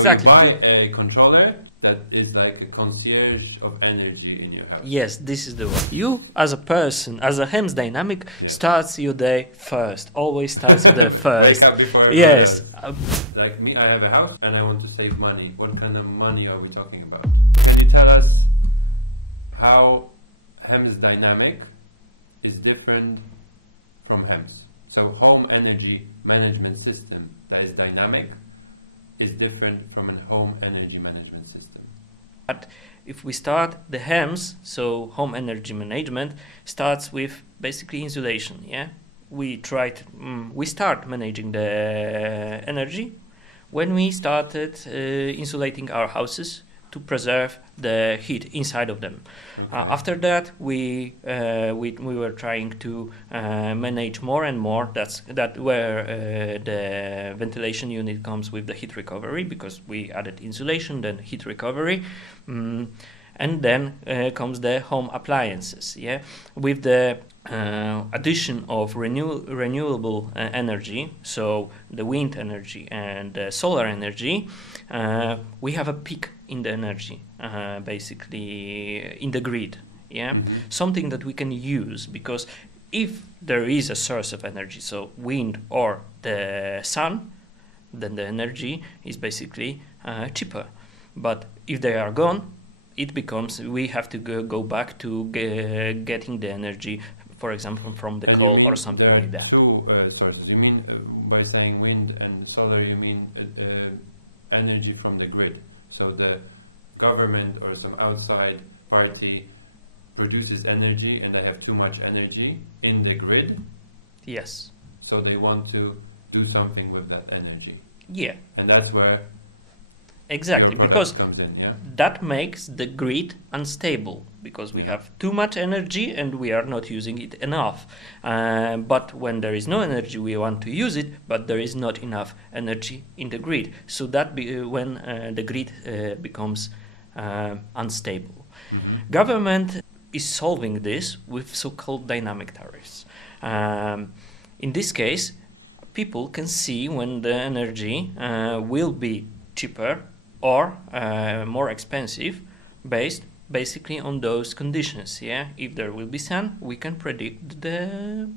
exactly. So you buy a controller that is like a concierge of energy in your house. Yes, this is the one. You, as a person, as a HEMS dynamic, starts your day first. Always starts your day first. Wake up before Yes. Like me, I have a house and I want to save money. What kind of money are we talking about? Can you tell us how HEMS dynamic is different from HEMS? So home energy management system that is dynamic is different from a home energy management system. But if we start the HEMS, so home energy management, starts with basically insulation. Yeah, we start managing the energy when we started insulating our houses to preserve the heat inside of them. Okay. After that, we were trying to manage more and more. That where the ventilation unit comes with the heat recovery, because we added insulation, then heat recovery, and then comes the home appliances. Yeah, with the addition of renewable energy, so the wind energy and the solar energy, we have a peak in the energy, basically in the grid. Yeah, something that we can use, because if there is a source of energy, so wind or the sun, then the energy is basically cheaper. But if they are gone, it becomes we have to go back to getting the energy, for example, from the coal or something like that. Two sources. You mean by saying wind and solar, you mean energy from the grid. So the government or some outside party produces energy and they have too much energy in the grid. Yes. So they want to do something with that energy. Yeah. And that's where exactly, because comes in, yeah? That makes the grid unstable, because we have too much energy and we are not using it enough. But when there is no energy, we want to use it, but there is not enough energy in the grid. So that when the grid becomes unstable. Government is solving this with so-called dynamic tariffs. In this case, people can see when the energy will be cheaper or more expensive, based basically on those conditions. Yeah, if there will be sun, we can predict the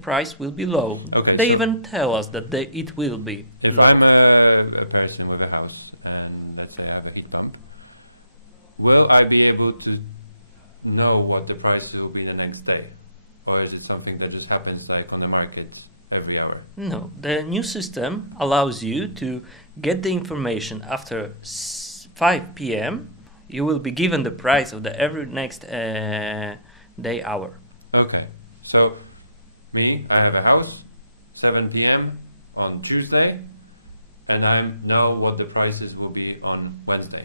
price will be low. Okay, they even tell us that it will be low. If I'm a person with a house and let's say I have a heat pump, will I be able to know what the price will be the next day, or is it something that just happens like on the market every hour? No, the new system allows you to get the information after 5 p.m. You will be given the price of the every next day hour. Okay, so me, I have a house, 7 p.m. on Tuesday, and I know what the prices will be on Wednesday.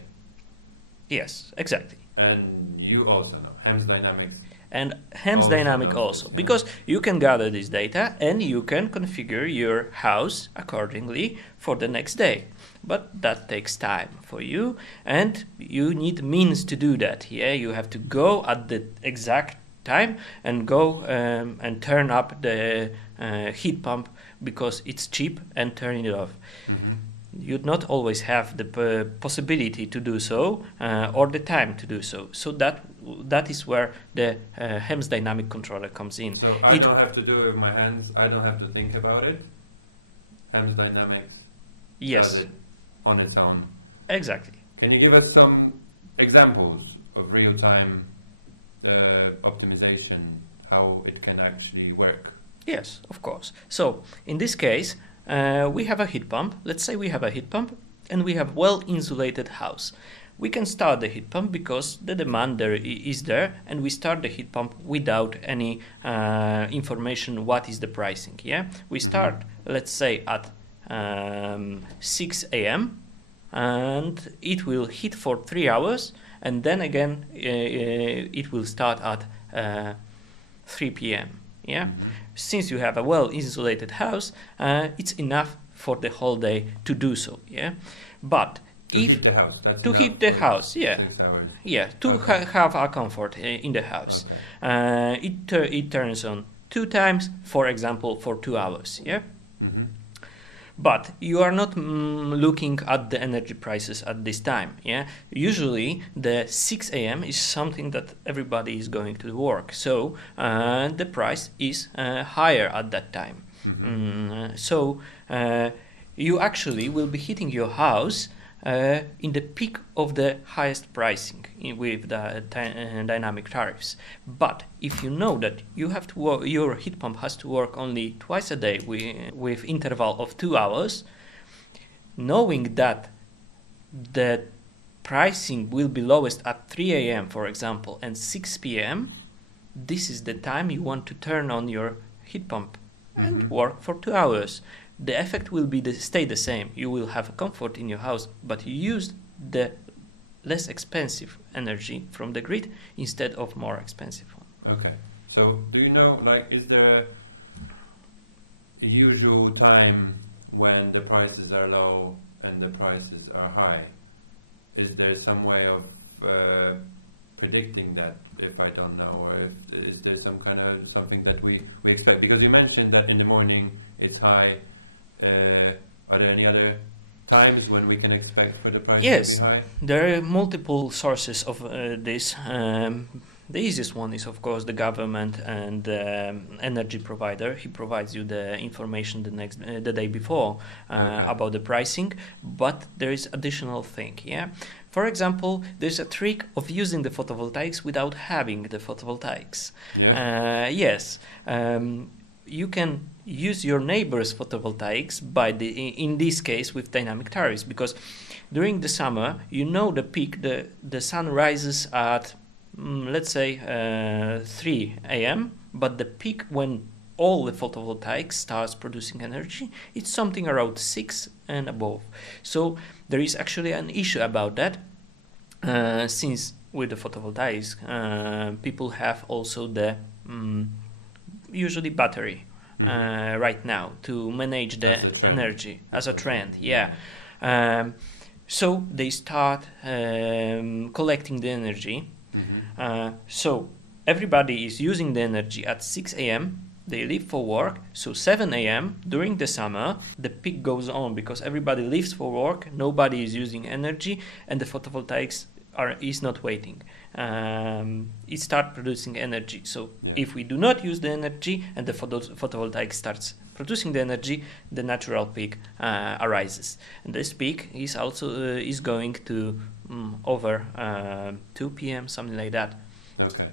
Yes, exactly. And you also know, HEMS Dynamics. And HEMS Dynamic also, because you can gather this data and you can configure your house accordingly for the next day. But that takes time for you, and you need means to do that. Yeah, you have to go at the exact time and go and turn up the heat pump because it's cheap and turn it off. You'd not always have the possibility to do so or the time to do so. So that is where the HEMS dynamic controller comes in. So I don't have to do it with my hands. I don't have to think about it. HEMS Dynamics does it on its own. Exactly. Can you give us some examples of real-time optimization, how it can actually work? Yes, of course. So in this case, we have a heat pump. Let's say we have a heat pump and we have well-insulated house. We can start the heat pump because the demand is there, and we start the heat pump without any information what is the pricing. Yeah, we start, let's say, at 6 a.m. and it will heat for 3 hours, and then again it will start at 3 p.m. Yeah, since you have a well-insulated house, it's enough for the whole day to do so. Yeah, but to heat the house, that's to heat the house, yeah, 6 hours. Yeah, to have a comfort in the house. Okay. It turns on 2 times, for example, for 2 hours. Yeah. But you are not looking at the energy prices at this time. Yeah, usually the 6 a.m. is something that everybody is going to work, so the price is higher at that time. So you actually will be hitting your house in the peak of the highest pricing with the dynamic tariffs. But if you know that you have to work, your heat pump has to work only twice a day with interval of 2 hours, knowing that the pricing will be lowest at 3 a.m. for example and 6 p.m., this is the time you want to turn on your heat pump and work for 2 hours. The effect will be stay the same. You will have a comfort in your house, but you use the less expensive energy from the grid instead of more expensive one. Okay. So do you know, like, is there a usual time when the prices are low and the prices are high? Is there some way of predicting that, if I don't know, or is there some kind of something that we expect? Because you mentioned that in the morning it's high. Are there any other times when we can expect for the price to be high? There are multiple sources of this. The easiest one is, of course, the government and the energy provider. He provides you the information the day before about the pricing, but there is additional thing. Yeah, for example, there's a trick of using the photovoltaics without having the photovoltaics. Yeah. Yes. You can use your neighbor's photovoltaics in this case with dynamic tariffs, because during the summer, you know, the peak, the sun rises at let's say 3 a.m., but the peak when all the photovoltaics starts producing energy, it's something around 6 and above. So there is actually an issue about that, since with the photovoltaics people have also the usually battery right now to manage the energy as a trend. Yeah. So they start collecting the energy. So everybody is using the energy at 6 a.m. They leave for work. So 7 a.m. during the summer, the peak goes on because everybody leaves for work. Nobody is using energy, and the photovoltaics is not waiting. It starts producing energy. So if we do not use the energy and the photovoltaic starts producing the energy, the natural peak arises. And this peak is also is going to over 2 p.m., something like that. Okay.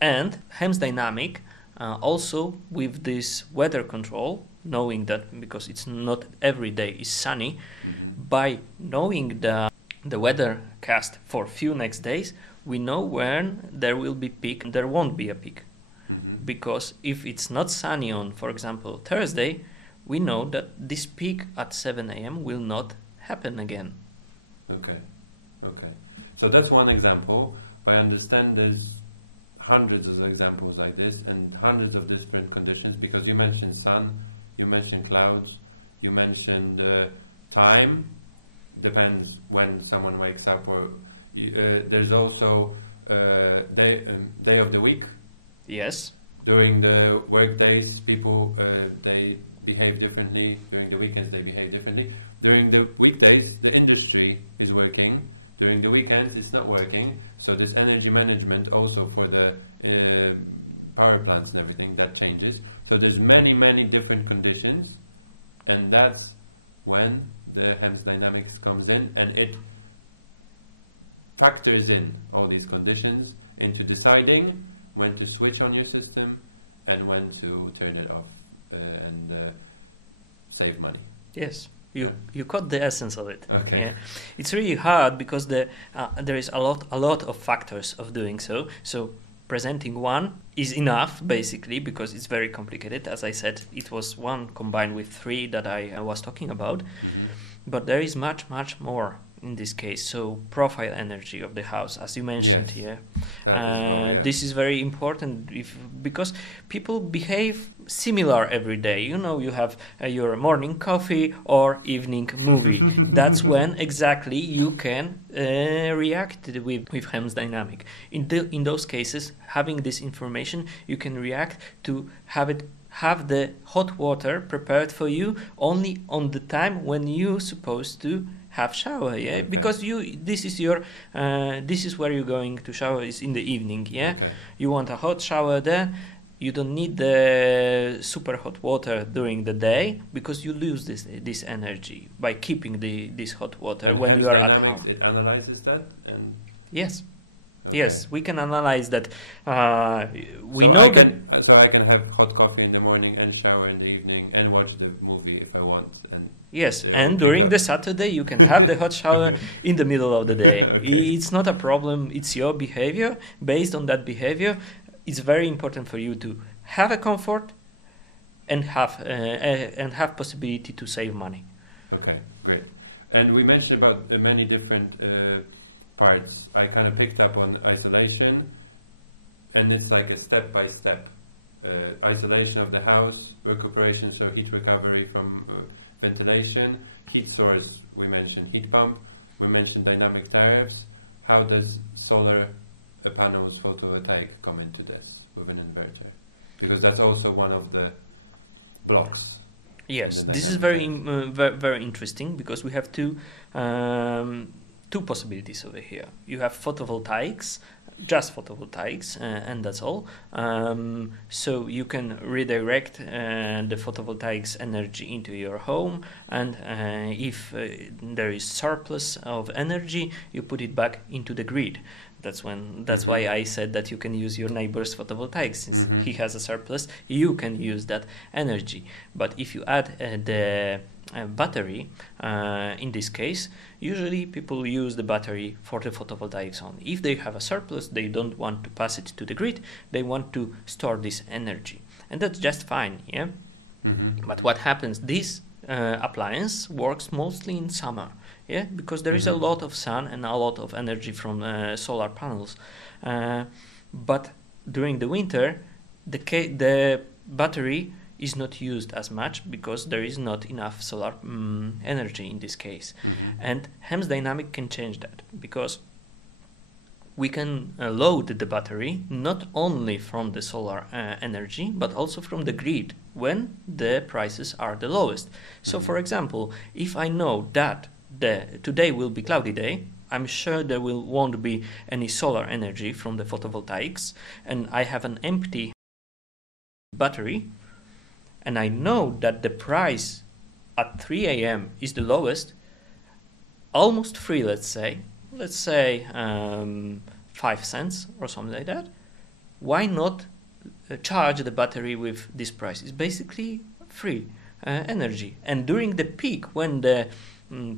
And HEMS dynamic also with this weather control, knowing that because it's not every day is sunny, by knowing the weather cast for few next days, we know when there will be peak and there won't be a peak. Because if it's not sunny on, for example, Thursday, we know that this peak at 7 a.m. will not happen again. Okay. So that's one example. I understand there's hundreds of examples like this and hundreds of different conditions, because you mentioned sun, you mentioned clouds, you mentioned time. Depends when someone wakes up, or there's also day of the week. Yes. During the work days, people they behave differently. During the weekends, they behave differently. During the weekdays, the industry is working. During the weekends, it's not working. So this energy management also for the power plants and everything, that changes. So there's many different conditions, and that's when the HEMS dynamics comes in, and it factors in all these conditions into deciding when to switch on your system and when to turn it off and save money. Yes, you caught the essence of it. Okay. Yeah. It's really hard because there is a lot of factors of doing so. So presenting one is enough, basically, because it's very complicated. As I said, it was one combined with 3 that I was talking about. But there is much more in this case. So profile energy of the house, as you mentioned here. This is very important because people behave similar every day. You know, you have your morning coffee or evening movie. That's when exactly you can react with HEMS dynamic. In those cases, having this information, you can react to have it have the hot water prepared for you only on the time when you're supposed to have shower, yeah, Okay. because this is your this is where you're going to shower is in the evening, yeah. Okay. You want a hot shower then. You don't need the super hot water during the day because you lose this energy by keeping this hot water And when HEMS you are at Dynamics, home. it analyzes that and Yes. okay. Yes, we can analyze that. We So know I that. so I can have hot coffee in the morning and shower in the evening and watch the movie if I want. And Yes, yeah, and during the Saturday you can have the hot shower in the middle of the day. Okay. It's not a problem. It's your behavior. Based on that behavior, it's very important for you to have a comfort and have possibility to save money. Okay, great. And we mentioned about the many different parts. I kind of picked up on isolation, and it's like a step-by-step isolation of the house, recuperation, so heat recovery from ventilation, heat source, we mentioned heat pump, we mentioned dynamic tariffs. How does solar panels, photovoltaic come into this with an inverter? Because that's also one of the blocks. Yes, in the this is dynamic. very interesting because we have two possibilities over here. You have photovoltaics, just photovoltaics, and that's all. So you can redirect the photovoltaics energy into your home, and if there is surplus of energy, you put it back into the grid. That's why I said that you can use your neighbor's photovoltaics. Since he has a surplus, you can use that energy. But if you add the battery, in this case, usually people use the battery for the photovoltaics only. If they have a surplus, they don't want to pass it to the grid, they want to store this energy. And that's just fine, yeah? But what happens, this appliance works mostly in summer, yeah, because there is a lot of sun and a lot of energy from solar panels. But during the winter, the battery is not used as much because there is not enough solar energy in this case. And HEMS Dynamic can change that because we can load the battery not only from the solar energy but also from the grid when the prices are the lowest. So for example, if I know that today will be cloudy day, I'm sure there won't be any solar energy from the photovoltaics, and I have an empty battery, and I know that the price at 3 a.m. is the lowest, almost free, let's say 5 cents or something like that, why not charge the battery with this price? It's basically free energy. And during the peak, when the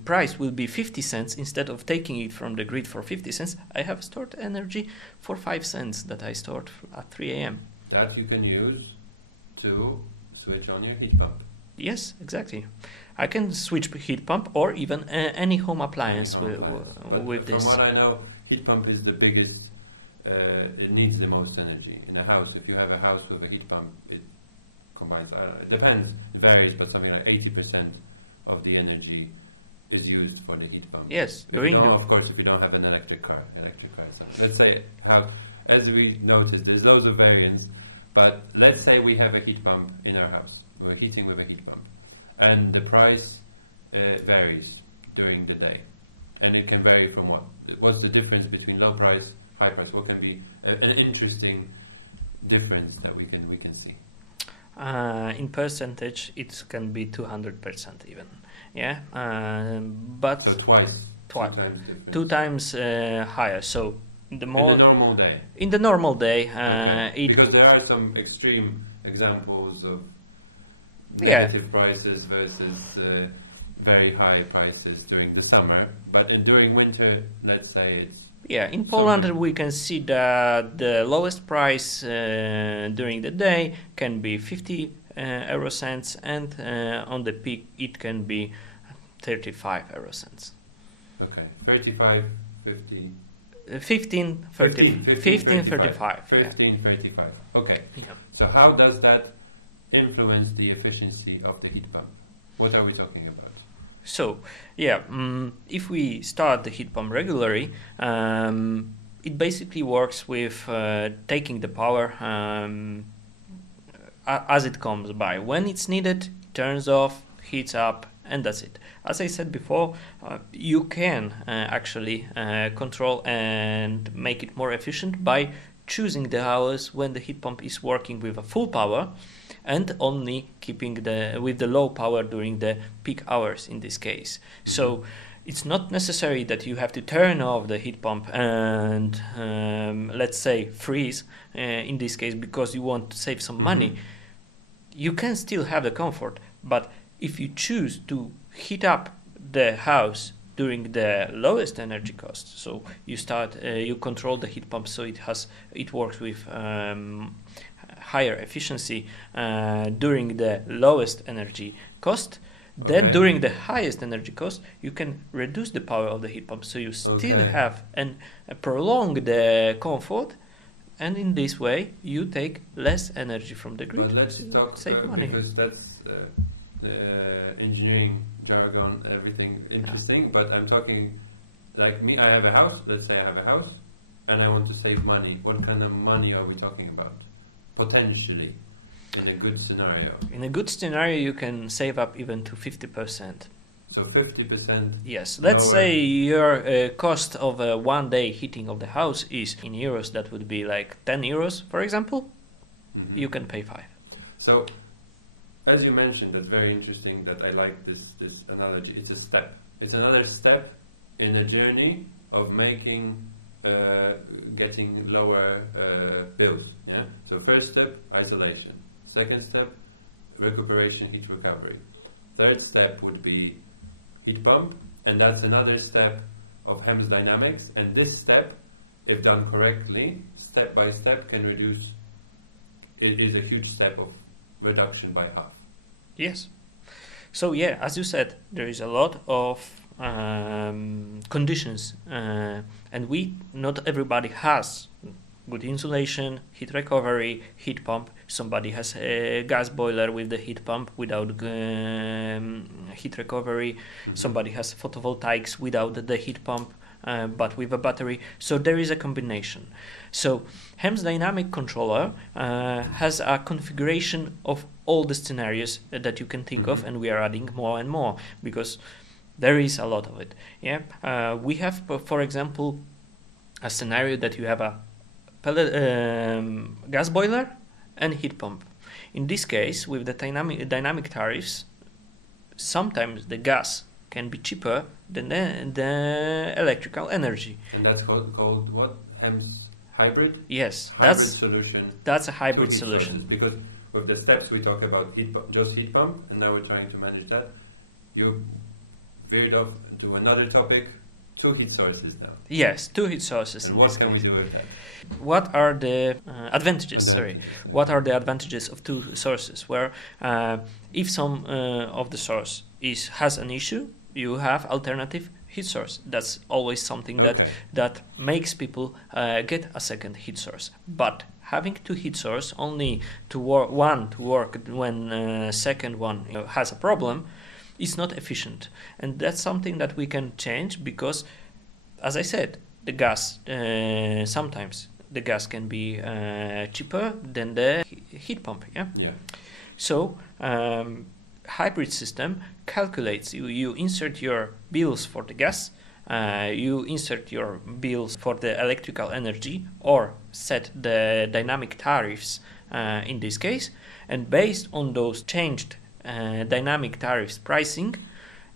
price will be 50 cents, instead of taking it from the grid for 50 cents, I have stored energy for 5 cents that I stored at 3 a.m. That you can use to switch on your heat pump. Yes, exactly. I can switch heat pump or even any home appliance with this. From what I know, heat pump is the biggest, it needs the most energy in a house. If you have a house with a heat pump, it combines, it depends, it varies, but something like 80% of the energy is used for the heat pump. Yes, of course, if you don't have an electric car let's say, as we noticed, there's loads of variants, but let's say we have a heat pump in our house. We're heating with a heat pump, and the price varies during the day, and it can vary from what's the difference between low price, high price? What can be an interesting difference that we can see? In percentage, it can be 200% even. Yeah, but so twice. Two times higher. So the more in the normal day. In the normal day, because there are some extreme examples of negative prices versus very high prices during the summer, but during winter, let's say it's in Poland we can see that the lowest price during the day can be 50 euro cents, and on the peak it can be 35 euro cents. Okay, 35, 50. 15, 30, 15, 35. 15, 35. Okay. Yeah. So how does that influence the efficiency of the heat pump? What are we talking about? So, if we start the heat pump regularly, it basically works with taking the power as it comes by. When it's needed, turns off, heats up, and that's it. As I said before, you can actually control and make it more efficient by choosing the hours when the heat pump is working with a full power, and only keeping with the low power during the peak hours in this case. So it's not necessary that you have to turn off the heat pump and let's say freeze in this case because you want to save some money. You can still have the comfort, but if you choose to heat up the house during the lowest energy cost, so you control the heat pump so it works with higher efficiency during the lowest energy cost. Then during the highest energy cost, you can reduce the power of the heat pump, so you still have and prolong the comfort, and in this way you take less energy from the grid. But let's talk save money. because that's the engineering jargon, everything interesting. But I'm talking like me. I have a house. Let's say I have a house, and I want to save money. What kind of money are we talking about? Potentially. In a good scenario. In a good scenario, you can save up even to 50%. So 50%? Yes. Let's say your cost of a 1 day heating of the house is in euros. That would be like 10 euros, for example. You can pay 5. So, as you mentioned, that's very interesting. That I like this analogy. It's a step. It's another step in a journey of getting lower bills. Yeah. So first step, isolation. Second step, recuperation, heat recovery. Third step would be heat pump, and that's another step of HEMS dynamics. And this step, if done correctly, step by step, can reduce. It is a huge step of reduction by half. Yes. So yeah, as you said, there is a lot of conditions, and not everybody has good insulation, heat recovery, heat pump. Somebody has a gas boiler with the heat pump without heat recovery. Somebody has photovoltaics without the heat pump, but with a battery. So there is a combination. So HEMS dynamic controller has a configuration of all the scenarios that you can think of, and we are adding more and more because there is a lot of it. Yeah, we have, for example, a scenario that you have a gas boiler and heat pump. In this case, with the dynamic tariffs, sometimes the gas can be cheaper than the electrical energy. And that's called what? HEMS hybrid? Yes, solution. That's a hybrid solution. Because with the steps we talk about just heat pump, and now we're trying to manage that. You veered off to another topic. 2 heat sources now. Yes, 2 heat sources. And what can we do with that? What are the advantages? What are the advantages of 2 sources? Where if some of the source has an issue, you have alternative heat source. That's always something that makes people get a second heat source. But having 2 heat source, only one to work when second one has a problem, is not efficient, and that's something that we can change because, as I said, the gas sometimes the gas can be cheaper than the heat pump. Yeah. So hybrid system calculates. You insert your bills for the gas, you insert your bills for the electrical energy, or set the dynamic tariffs in this case, and based on those changed dynamic tariffs pricing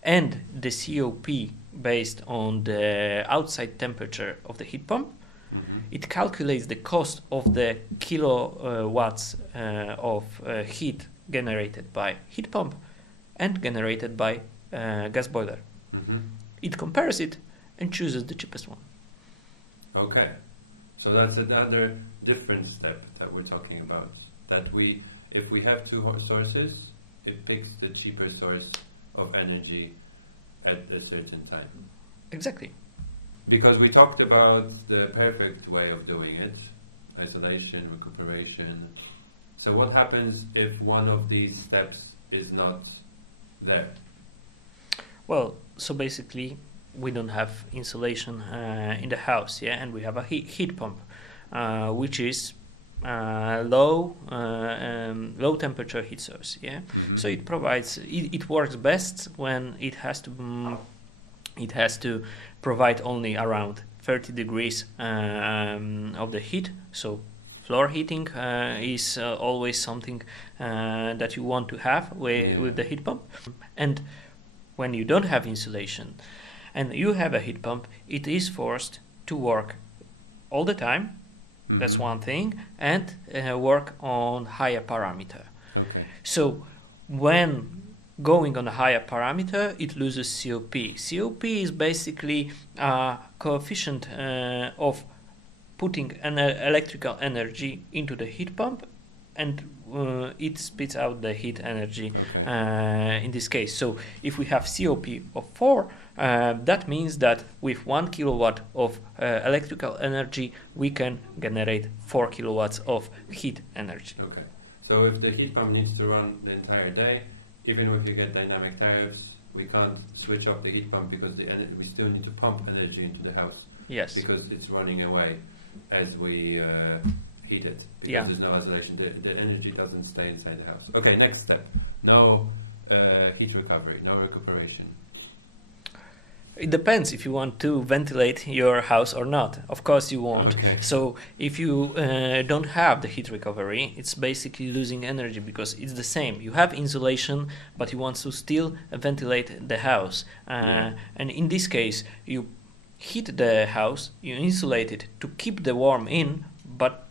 and the COP based on the outside temperature of the heat pump, it calculates the cost of the kilowatts of heat generated by heat pump and generated by gas boiler. It compares it and chooses the cheapest one. Okay, so that's another different step that we're talking about. That if we have 2 sources, it picks the cheaper source of energy at a certain time. Exactly. Because we talked about the perfect way of doing it, isolation, recuperation. So what happens if one of these steps is not there? Well, so basically we don't have insulation in the house, yeah, and we have a heat pump, which is low temperature heat source. Yeah, so it provides it works best when it has to provide only around 30 degrees of the heat. So floor heating is always something that you want to have with the heat pump. And when you don't have insulation and you have a heat pump, it is forced to work all the time. That's one thing, and work on higher parameter. Okay. So when going on a higher parameter, it loses COP. COP is basically a coefficient of putting an electrical energy into the heat pump, and it spits out the heat energy in this case. So if we have COP of 4, that means that with 1 kilowatt of electrical energy, we can generate 4 kilowatts of heat energy. Okay. So if the heat pump needs to run the entire day, even if you get dynamic tariffs, we can't switch off the heat pump because we still need to pump energy into the house. Yes. Because it's running away as we heat it. Because there's no isolation. The energy doesn't stay inside the house. Okay, next step. No heat recovery, no recuperation. It depends if you want to ventilate your house or not. Of course you won't. Okay. So if you don't have the heat recovery, it's basically losing energy because it's the same. You have insulation, but you want to still ventilate the house. And in this case, you heat the house, you insulate it to keep the warm in, but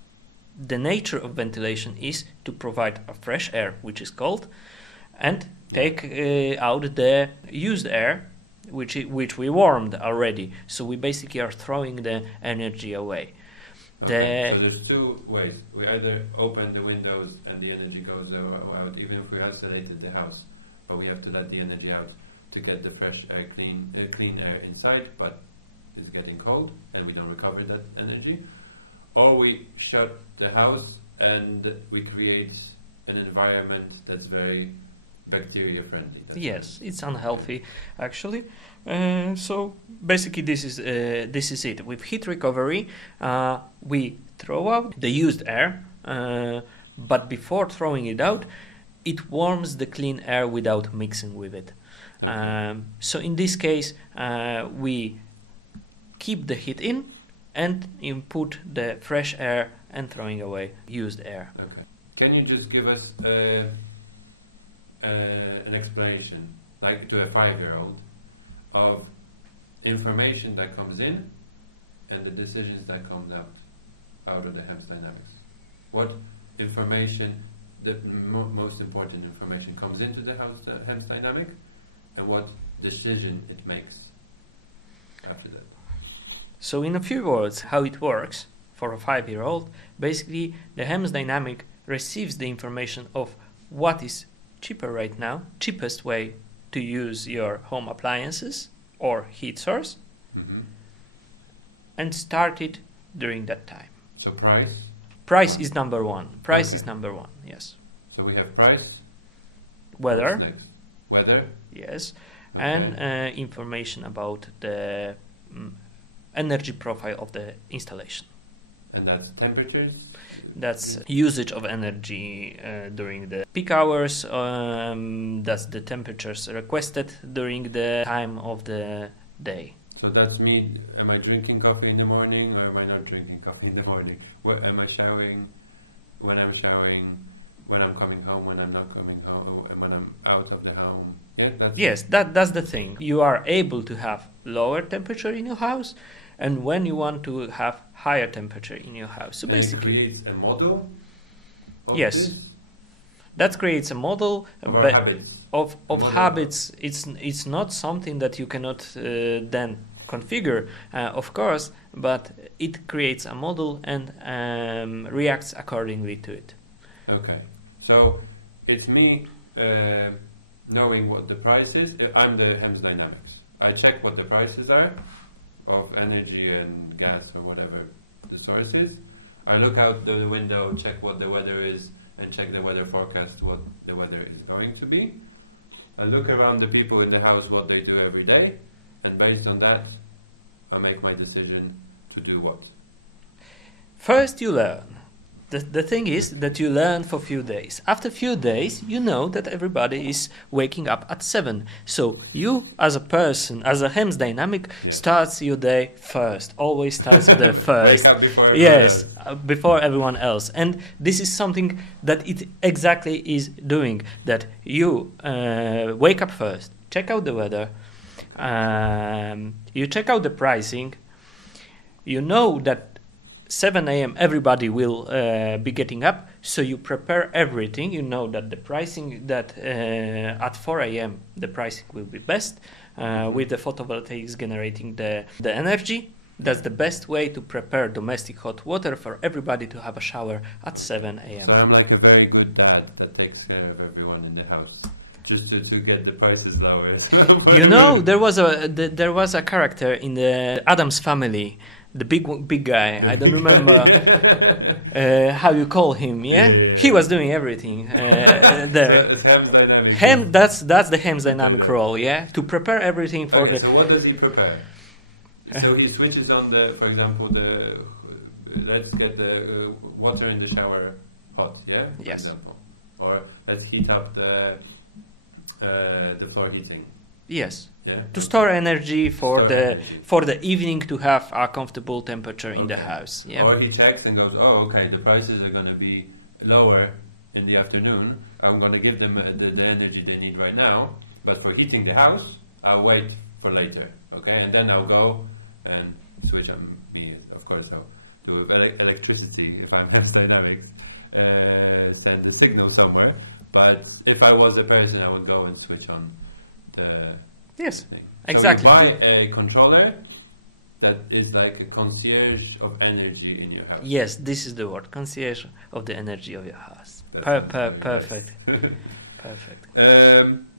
the nature of ventilation is to provide a fresh air, which is cold, and take out the used air, which we warmed already. So we basically are throwing the energy away. Okay. So there's two ways. We either open the windows and the energy goes out, even if we isolated the house, but we have to let the energy out to get the fresh air, clean air inside, but it's getting cold and we don't recover that energy. Or we shut the house and we create an environment that's very bacteria friendly. Yes, it's unhealthy actually. So basically this is it. With heat recovery, we throw out the used air, but before throwing it out, it warms the clean air without mixing with it. So in this case, we keep the heat in and input the fresh air and throwing away used air. Okay. Can you just give us an explanation, like to a 5-year-old, of information that comes in and the decisions that comes out of the HEMS dynamics? What information, the most important information, comes into the HEMS dynamic, and what decision it makes after that? So in a few words, how it works for a 5-year-old, basically the HEMS dynamic receives the information of what is cheaper right now, cheapest way to use your home appliances or heat source, and start it during that time. So price? Price is number one. Price is number one, yes. So we have price. Weather. What's next? Weather. Yes. Okay. And information about the energy profile of the installation. And that's temperatures? That's usage of energy during the peak hours. That's the temperatures requested during the time of the day. So that's me. Am I drinking coffee in the morning, or am I not drinking coffee in the morning? Am I showering? When I'm showering? When I'm coming home? When I'm not coming home? When I'm out of the home? Yeah, that's the thing. You are able to have lower temperature in your house, and when you want to have higher temperature in your house. So and basically, it creates a model of yes, this? That creates a model habits. of habits. It's not something that you cannot then configure, of course, but it creates a model and reacts accordingly to it. Okay, so it's me knowing what the price is. I'm the HEMS dynamics. I check what the prices are of energy and gas or whatever the source is. I look out the window, check what the weather is, and check the weather forecast, what the weather is going to be. I look around the people in the house, what they do every day, and based on that, I make my decision to do what. First you learn. the thing is that you learn for a few days. After a few days, you know that everybody is waking up at 7. So you, as a person, as a HEMS dynamic, starts your day first. Always starts your day first. Wake up before Yes, before everyone else. And this is something that it exactly is doing. That you wake up first, check out the weather, you check out the pricing. You know that 7 a.m. everybody will be getting up, so you prepare everything. You know that the pricing that at 4 a.m. the pricing will be best with the photovoltaics generating the energy. That's the best way to prepare domestic hot water for everybody to have a shower at 7 a.m. So I'm like a very good dad that takes care of everyone in the house, just to get the prices lower. You know, there was a character in the Addams Family, the big guy. I don't remember how you call him. Yeah? He was doing everything there. It's HEMS dynamic. That's the HEMS dynamic role. Yeah, to prepare everything for Okay, so what does he prepare? So he switches on for example, let's get the water in the shower hot. Yeah. Yes. For example. Or let's heat up the floor heating. Yes. Yeah? To store energy for the evening to have a comfortable temperature in the house. Yeah. Or he checks and goes, oh, okay, the prices are going to be lower in the afternoon. I'm going to give them the energy they need right now. But for heating the house, I'll wait for later. Okay, and then I'll go and switch on me. Of course, I'll do electricity if I'm HEMS Dynamics. Send a signal somewhere. But if I was a person, I would go and switch on the Yes, thing. exactly. So you buy a controller that is like a concierge of energy in your house. Yes, this is the word, concierge of the energy of your house. Perfect. Perfect.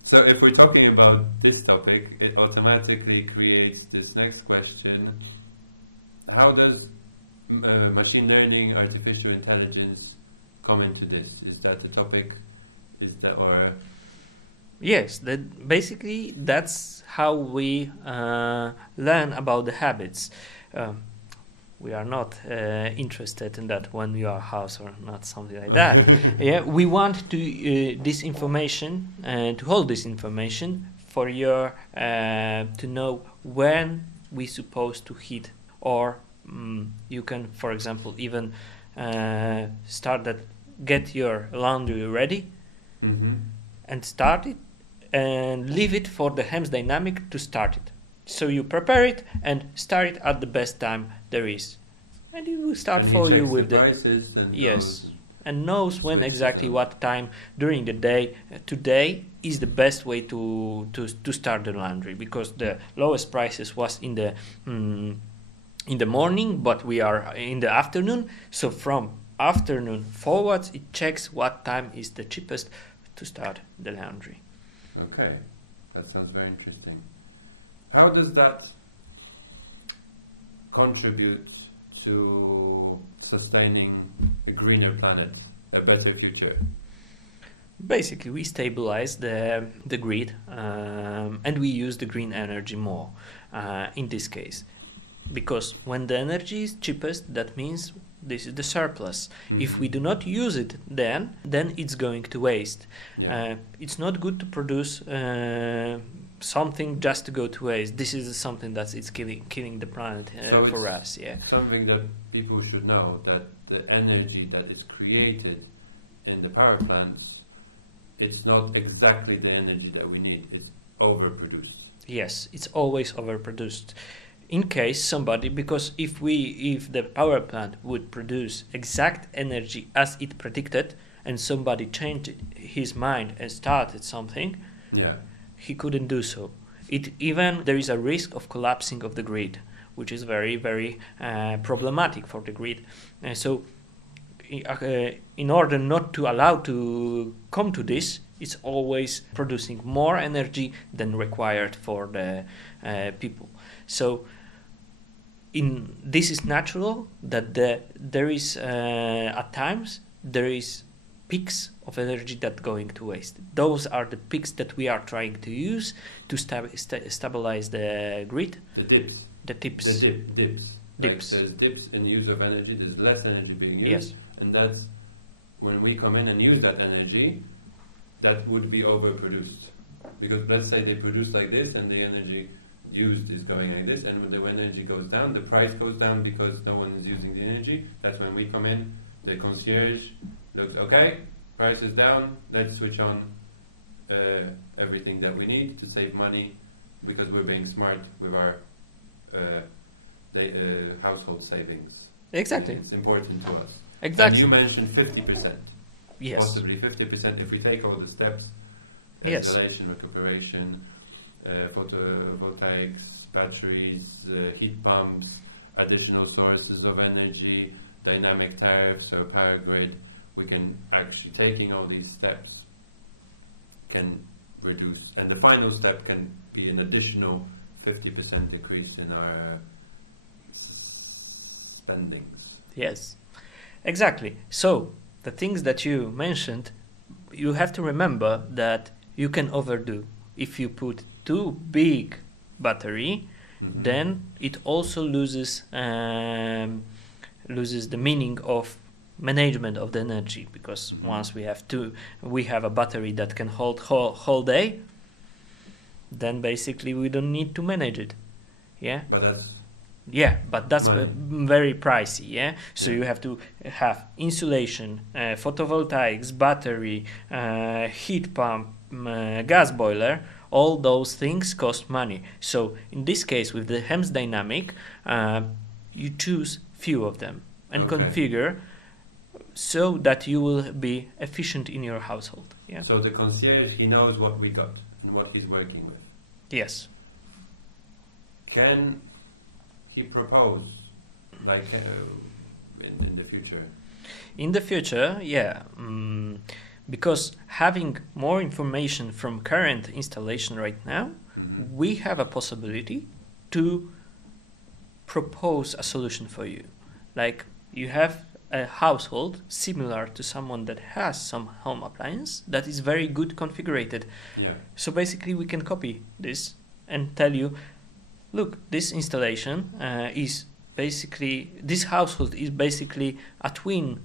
So if we're talking about this topic, it automatically creates this next question. How does machine learning, artificial intelligence come into this? Is that the topic? Yes, basically that's how we learn about the habits. We are not interested in that when you are house or not, something like that. Yeah, we want to this information to hold this information for your to know when we supposed to heat, or you can, for example, even get your laundry ready and start it, and leave it for the HEMS dynamic to start it. So you prepare it and start it at the best time there is, and it will start for you with the prices. And knows when exactly what time during the day. Today is the best way to start the laundry, because the lowest prices was in the morning, but we are in the afternoon. So from afternoon forwards, it checks what time is the cheapest to start the laundry. Okay, that sounds very interesting. How does that contribute to sustaining a greener planet, a better future? Basically, we stabilize the grid, and we use the green energy more in this case, because when the energy is cheapest, that means this is the surplus. If we do not use it, then it's going to waste. It's not good to produce something just to go to waste. This is something that is killing the planet for us. Yeah. Something that people should know, that the energy that is created in the power plants, it's not exactly the energy that we need. It's overproduced. Yes, it's always overproduced. In case somebody, because if the power plant would produce exact energy as it predicted, and somebody changed his mind and started something, he couldn't do so. There is a risk of collapsing of the grid, which is very, very problematic for the grid. So in order not to allow to come to this, it's always producing more energy than required for the people. So this is natural that there is at times there is peaks of energy that going to waste. Those are the peaks that we are trying to use to stabilize the grid. The dips. The dips. The dips. Like there's dips in the use of energy. There's less energy being used. Yes. and that's when we come in and use that energy, that would be overproduced. Because let's say they produce like this and the energy used is going like this, and when the energy goes down, the price goes down because no one is using the energy. That's when we come in, the concierge looks, okay, price is down, let's switch on everything that we need to save money, because we're being smart with our household savings. Exactly. It's important to us. Exactly. And you mentioned 50%. Yes. Possibly 50% if we take all the steps: Yes. installation, recuperation, photovoltaics, batteries, heat pumps, additional sources of energy, dynamic tariffs or power grid. We can actually, taking all these steps, can reduce, and the final step can be an additional 50% decrease in our spendings. Yes, exactly. So the things that you mentioned, you have to remember that you can overdo. If you put too big battery, then it also loses the meaning of management of the energy, because once we have a battery that can hold whole day, then basically we don't need to manage it. Yeah. But that's very pricey. Yeah. So you have to have insulation, photovoltaics, battery, heat pump, gas boiler. All those things cost money. So in this case, with the HEMS dynamic, you choose few of them and configure so that you will be efficient in your household. Yeah. So the concierge, he knows what we got and what he's working with. Yes. Can he propose, like in the future? In the future, yeah. Because having more information from current installation right now, we have a possibility to propose a solution for you. Like, you have a household similar to someone that has some home appliance that is very good configured. Yeah. So basically we can copy this and tell you, look, this installation is basically, this household is basically a twin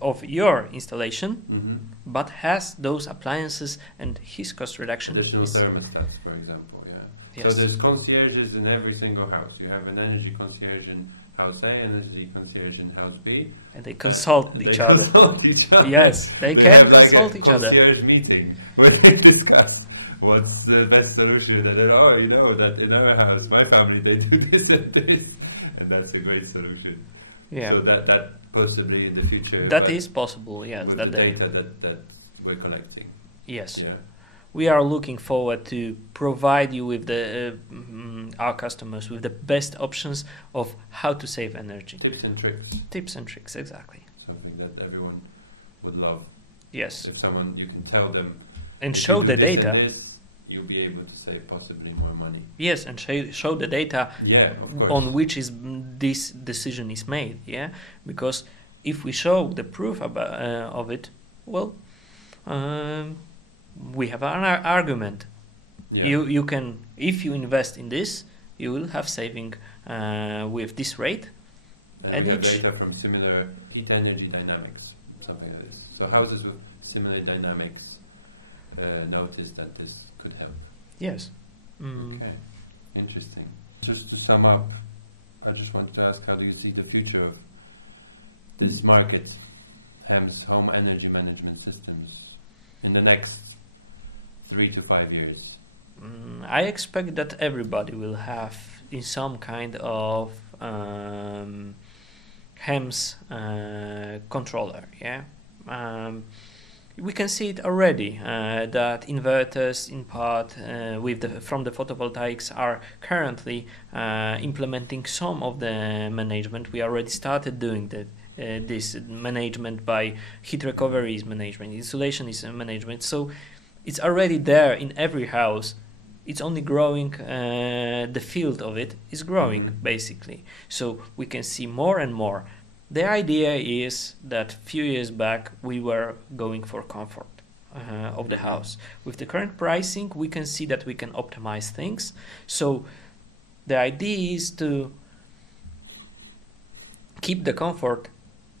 of your installation, but has those appliances, and his cost reduction. Additional thermostats, for example, yeah. Yes. So there's concierges in every single house. You have an energy concierge in house A, energy concierge in house B. And they consult each other. Consult each other. Yes, they can have consult like each other. Concierge meeting where they discuss what's the best solution, and then, oh, you know that in our house, my family, they do this and this, and that's a great solution. Yeah. So that possibly in the future. That is possible, yes. With That the data that we're collecting. Yes. Yeah. We are looking forward to provide you with our customers with the best options of how to save energy. Tips and tricks. Tips and tricks, exactly. Something that everyone would love. Yes. If someone, you can tell them. And show the this data. and this, you'll be able to save possibly more money. Yes, and show the data on which this decision is made. Yeah, because if we show the proof of it, well, we have an argument. Yeah. You can, if you invest in this, you will have saving with this rate. And we have data from similar heat energy dynamics, something like this. So houses with similar dynamics notice that this could help. Yes. Okay, interesting. Just to sum up, I just wanted to ask, how do you see the future of this market, HEMS, home energy management systems, in the next 3 to 5 years? I expect that everybody will have in some kind of HEMS controller. Yeah. We can see it already that inverters, in part, from the photovoltaics, are currently implementing some of the management. We already started doing this management by heat recovery is management, insulation is management. So it's already there in every house. It's only growing. The field of it is growing basically. So we can see more and more. The idea is that few years back we were going for comfort of the house. With the current pricing, we can see that we can optimize things. So the idea is to keep the comfort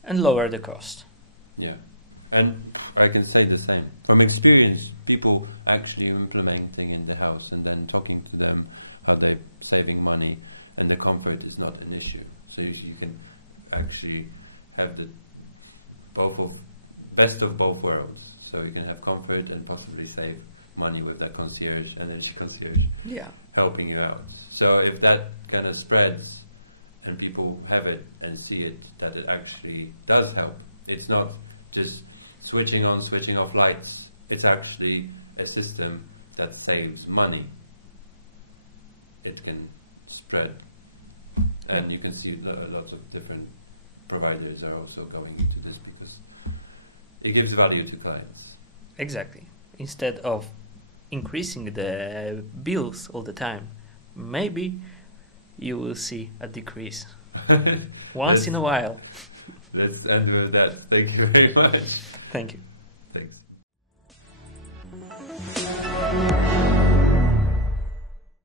and lower the cost. Yeah, and I can say the same. From experience, people actually implementing in the house and then talking to them how they're saving money, and the comfort is not an issue. So you can actually have the best of both worlds. So you can have comfort and possibly save money with that energy concierge, Yeah. helping you out. So if that kind of spreads and people have it and see it, that it actually does help. It's not just switching on, switching off lights. It's actually a system that saves money. It can spread. And you can see lots of different providers are also going into this because it gives value to clients. Exactly. Instead of increasing the bills all the time, maybe you will see a decrease once in a while. Let's end with that. Thank you very much. Thank you.